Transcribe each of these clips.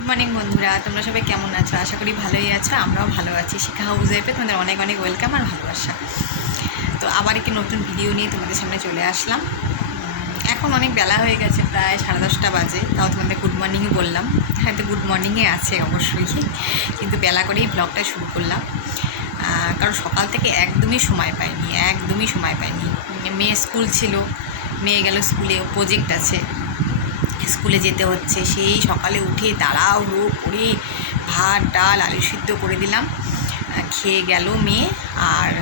Good morning বন্ধুরা। তোমরা সবাই কেমন আছো? আশা করি ভালোই আছো, আমরাও ভালো আছি। শিক্ষা হাউস এপে তোমাদের অনেক অনেক ওয়েলকাম আর ভালোবাসা। তো আবার একটি নতুন ভিডিও নিয়ে তোমাদের সামনে চলে আসলাম। এখন অনেক বেলা হয়ে গেছে, প্রায় সাড়ে দশটা বাজে। তাও তোমাদের গুড মর্নিংই বললাম। হ্যাঁ তো গুড মর্নিংয়ে আছে অবশ্যই। কিন্তু বেলা করেই ব্লগটা শুরু করলাম। কারণ সকাল থেকে একদমই সময় পাইনি, একদমই সময় পাইনি। মেয়ে স্কুল ছিল, মেয়ে গেল স্কুলে প্রজেক্ট আছে। স্কুলে যেতে হচ্ছে। সেই সকালে উঠে তাড়াহুড়ো করে ভাত, ডাল, আলু সিদ্ধ করে দিলাম। খেয়ে গেল মেয়ে। আর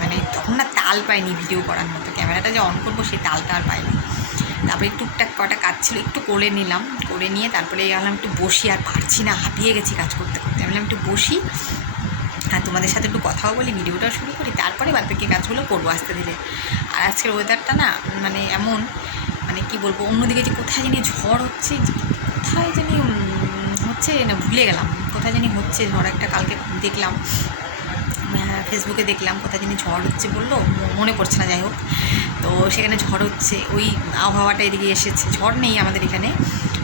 মানে তখন না তাল পাইনি ভিডিও করার মতো। ক্যামেরাটা যে অন করব সেই তালটা আর পাইনি। তারপরে টুকটাক কটা কাজ ছিল, একটু করে নিলাম। করে নিয়ে তারপরে গেলাম একটু বসি, আর পারছি না, হাঁপিয়ে গেছি কাজ করতে করতে। আমি বললাম একটু বসি। আর তোমাদের সাথে একটু কথাও বলি, ভিডিওটা শুরু করি। তারপরে বাদ বাকি কাজগুলো করব আস্তে ধীরে। আর আজকের ওয়েদারটা না মানে এমন মানে কি বলব অন্যদিকে যে কোথায় জানি ঝড় হচ্ছে কোথায় জানি হচ্ছে না ভুলে গেলাম। কোথায় জানি হচ্ছে ঝড় একটা কালকে দেখলাম হ্যাঁ, ফেসবুকে দেখলাম কোথায় জানি ঝড় হচ্ছে বলল মনে পড়ছে না যাই হোক। তো সেখানে ঝড় হচ্ছে ওই আবহাওয়াটা এদিকে এসেছে ঝড় নেই আমাদের এখানে।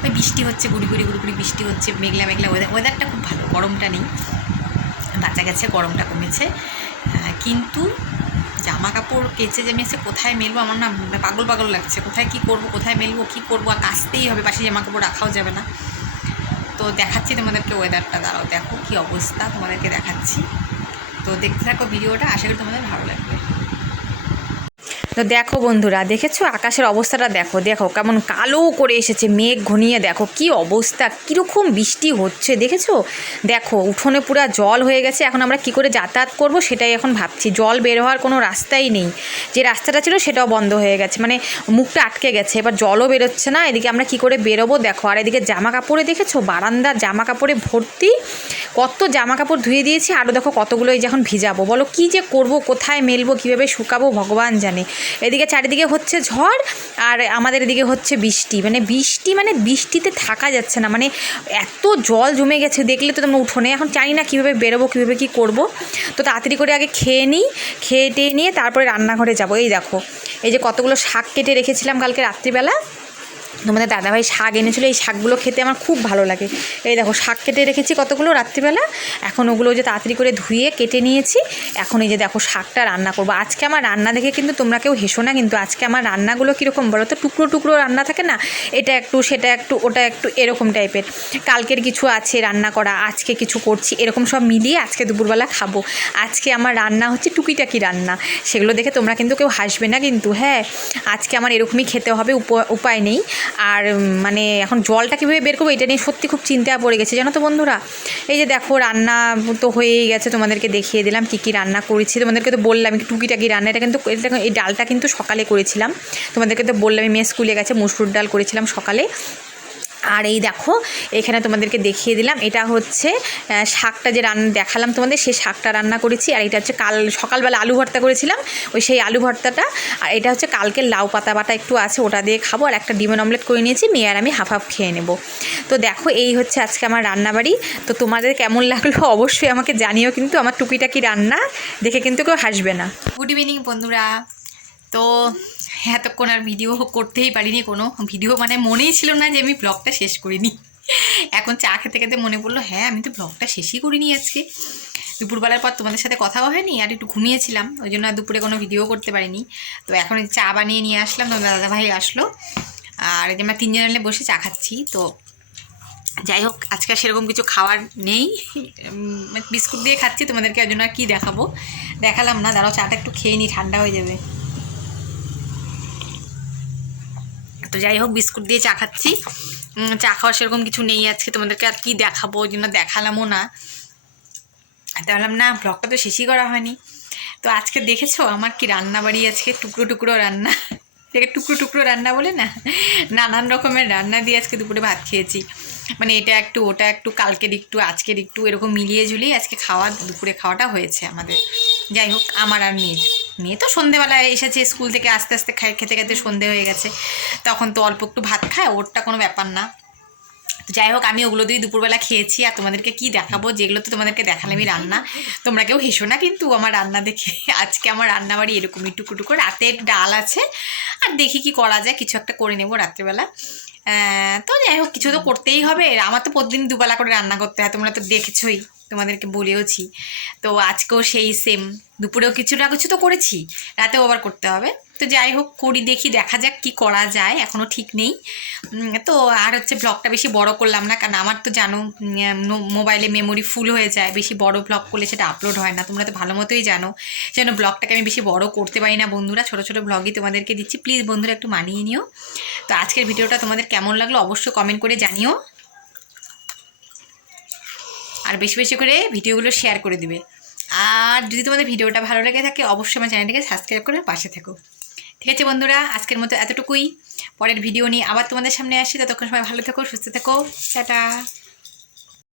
ওই বৃষ্টি হচ্ছে গুড়ি গুড়ি গুড়ি গুড়ি বৃষ্টি হচ্ছে মেঘলা মেঘলা ওয়েদার ওয়েদারটা খুব ভালো গরমটা নেই। বাঁচা গেছে গরমটা কমেছে। কিন্তু জামা কাপড় কেচে যে আমি এসে কোথায় মেলবো, আমার না মানে পাগল পাগল লাগছে। কোথায় কি করব, কোথায় মেলবো, কি করব, আর কাচতেই হবে পাশে জামা কাপড় রাখাও যাবে না। তো দেখাচ্ছি তোমাদেরকে ওয়েদারটা দাঁড়াও দেখো কি অবস্থা তোমাদেরকে দেখাচ্ছি। তো দেখতে থাকো ভিডিওটা, আশা করি তোমাদের ভালো লাগবে। তো দেখো বন্ধুরা, দেখেছ? আকাশের অবস্থাটা দেখো দেখো, কেমন কালো করে এসেছে, মেঘ ঘনিয়ে দেখো, কি অবস্থা, কীরকম বৃষ্টি হচ্ছে, দেখেছ? দেখো, উঠোনে পুরো জল হয়ে গেছে, এখন আমরা কি করে যাতায়াত করব সেটাই এখন ভাবছি, জল বের হওয়ার কোনো রাস্তাই নেই, যে রাস্তাটা ছিল সেটাও বন্ধ হয়ে গেছে মানে মুখটা আটকে গেছে, এবার জলও বেরোচ্ছে না, এদিকে আমরা কি করে বেরোবো দেখো, আর এদিকে জামা কাপড়ে দেখেছ? বারান্দার জামা কাপড়ে ভর্তি, কত জামা কাপড় ধুয়ে দিয়েছি, আরও দেখো কতগুলো এই যখন ভিজাবো, বলো কি যে করব, কোথায় মেলবো, কীভাবে শুকাবো, ভগবান জানে এদিকে চারিদিকে হচ্ছে ঝড় আর আমাদের এদিকে হচ্ছে বৃষ্টি। মানে বৃষ্টি মানে বৃষ্টিতে থাকা যাচ্ছে না। মানে এত জল জমে গেছে, দেখলে তো তোমরা উঠোনে। এখন জানি না কীভাবে বেরোবো, কীভাবে কী করব। তো তাড়াতাড়ি করে আগে খেয়ে নিই, খেয়ে টেয়ে নিয়ে তারপরে রান্নাঘরে যাব। এই দেখো, এই যে কতগুলো শাক কেটে রেখেছিলাম কালকে রাত্রিবেলা। তোমাদের দাদাভাই শাক এনেছিল, এই শাকগুলো খেতে আমার খুব ভালো লাগে। এই দেখো, শাক কেটে রেখেছি কতগুলো রাত্রিবেলা? এখন ওগুলো যে তাড়াতাড়ি করে ধুয়ে কেটে নিয়েছি। এখন এই যে দেখো, শাকটা রান্না করব। আজকে আমার রান্না দেখে কিন্তু তোমরা কেউ হেসো না, কিন্তু আজকে আমার রান্নাগুলো কীরকম বলো তো? টুকরো টুকরো রান্না থাকে না? এটা একটু, সেটা একটু, ওটা একটু, এরকম টাইপের। কালকের কিছু আছে রান্না করা, আজকে কিছু করছি, এরকম সব মিলিয়ে আজকে দুপুরবেলা খাব। আজকে আমার রান্না হচ্ছে টুকিটাকি রান্না। সেগুলো দেখে তোমরা কিন্তু কেউ হাসবে না কিন্তু হ্যাঁ আজকে আমার এরকমই খেতে হবে, উপ- উপায় নেই। আর মানে এখন জলটা কীভাবে বের করব এটা নিয়ে সত্যি খুব চিন্তা পড়ে গেছে। জানো তো বন্ধুরা? এই যে দেখো, রান্না তো হয়েই গেছে, তোমাদেরকে দেখিয়ে দিলাম কী কী রান্না করেছি। তোমাদেরকে তো বললাম টুকিটাকি রান্না, এটা কিন্তু, এটা এই ডালটা কিন্তু সকালে করেছিলাম। তোমাদেরকে তো বললাম মেয়ে স্কুলে গেছে, মুসুর ডাল করেছিলাম সকালে। আর এই দেখো, এখানে তোমাদেরকে দেখিয়ে দিলাম, এটা হচ্ছে শাকটা যে রান্না দেখালাম তোমাদের, সেই শাকটা রান্না করেছি, আর এটা হচ্ছে কাল, সকালবেলা আলু ভর্তা করেছিলাম, ওই সেই আলু ভর্তাটা, আর এটা হচ্ছে কালকে লাউ পাতা বাটা একটু আছে, ওটা দিয়ে খাব, আর একটা ডিমের অমলেট করে নিয়েছি মেয়ে আর আমি হাফ হাফ খেয়ে নেব। তো দেখো, এই হচ্ছে আজকে আমার রান্নাবাড়ি, তো তোমাদের কেমন লাগল অবশ্যই আমাকে জানিও, কিন্তু আমার টুকিটাকি রান্না দেখে কিন্তু কেউ হাসবে না। গুড ইভিনিং বন্ধুরা। তো এতক্ষণ আর ভিডিও করতেই পারিনি, কোনো ভিডিও মানে মনেই ছিল না যে আমি ব্লগটা শেষ করিনি। এখন চা খেতে খেতে মনে পড়ল হ্যাঁ আমি তো ব্লগটা শেষই করিনি আজকে। দুপুরবেলার পর তোমাদের সাথে কথাও হয়নি, আর একটু ঘুমিয়েছিলাম, ওই জন্য আর দুপুরে কোনো ভিডিও করতে পারিনি। তো এখন চা বানিয়ে নিয়ে আসলাম, তোমার দাদাভাই আসলো। আর যে আমরা তিনজন মিলে বসে চা খাচ্ছি, তো যাই হোক, আজকে সেরকম কিছু খাওয়ার নেই। বিস্কুট দিয়ে খাচ্ছি, তোমাদেরকে ওই জন্য আর কী দেখাবো। দেখালাম না, দাঁড়াও, চাটা একটু খেয়ে নিই ঠান্ডা হয়ে যাবে। তো যাই হোক, বিস্কুট দিয়ে চা খাচ্ছি। চা খাওয়ার সেরকম কিছু নেই আজকে তোমাদেরকে, আর কি দেখাবো, ওই জন্য দেখালামও না। তাহলে না ব্লগটা তো শেষই করা হয়নি। তো আজকে দেখেছ আমার কি রান্না বাড়ি আজকে? টুকরো টুকরো রান্না। টুকরো টুকরো রান্না বলে না? নানান রকমের রান্না দিয়ে আজকে দুপুরে ভাত খেয়েছি। মানে এটা একটু, ওটা একটু, কালকের একটু, আজকের একটু, এরকম মিলিয়ে ঝুলিয়ে আজকে খাওয়া, দুপুরে খাওয়াটা হয়েছে আমাদের। যাই হোক, আমার আর মেয়ের। মেয়ে তো সন্ধেবেলায় এসেছে, স্কুল থেকে আস্তে আস্তে খাই খেতে খেতে সন্ধে হয়ে গেছে। তখন তো অল্প একটু ভাত খায়, ওরটা কোনো ব্যাপার না। তো যাই হোক, আমি ওগুলো দিয়ে দুপুরবেলা খেয়েছি, আর তোমাদেরকে কি দেখাবো, যেগুলো তো তোমাদেরকে দেখালামই রান্না। তোমরা কেউ হেসো না কিন্তু আমার রান্না দেখে, আজকে আমার রান্না বাড়ি এরকমই টুকু টুকু রাতে ডাল আছে, আর দেখি কি করা যায়, কিছু একটা করে নেব রাত্রেবেলা। তো যাই হোক কিছু তো করতেই হবে। আমার তো প্রতিদিন দুবেলা করে রান্না করতে হয় তোমরা তো দেখেছোই তোমাদেরকে বলেওছি। তো আজকেও সেই সেম দুপুরেও কিছু না কিছু তো করেছি রাতেও আবার করতে হবে। তো যাই হোক করি দেখি দেখা যাক কি করা যায় এখনও ঠিক নেই। তো আর হচ্ছে ব্লগটা বেশি বড় করলাম না কারণ আমার তো জানো মোবাইলে মেমোরি ফুল হয়ে যায়। বেশি বড় ব্লগ করলে সেটা আপলোড হয় না তোমরা তো ভালো মতোই জানো। সেজন্য ব্লগটাকে আমি বেশি বড় করতে পারি না বন্ধুরা। ছোট ছোট ব্লগই তোমাদেরকে দিচ্ছি। প্লিজ বন্ধুরা একটু মানিয়ে নিও। তো আজকের ভিডিওটা তোমাদের কেমন লাগল অবশ্যই কমেন্ট করে জানিও। আর বেশি বেশি করে ভিডিওগুলো শেয়ার করে দিবে। আর যদি তোমাদের ভিডিওটা ভালো লেগে থাকে, অবশ্যই আমার চ্যানেলটাকে সাবস্ক্রাইব করে পাশে থেকো। ঠিক আছে বন্ধুরা, আজকের মতো এতটুকুই। পরের ভিডিও নিয়ে আবার তোমাদের সামনে আসি। ততক্ষণ সময় ভালো থেকো, সুস্থ থেকো। টাটা।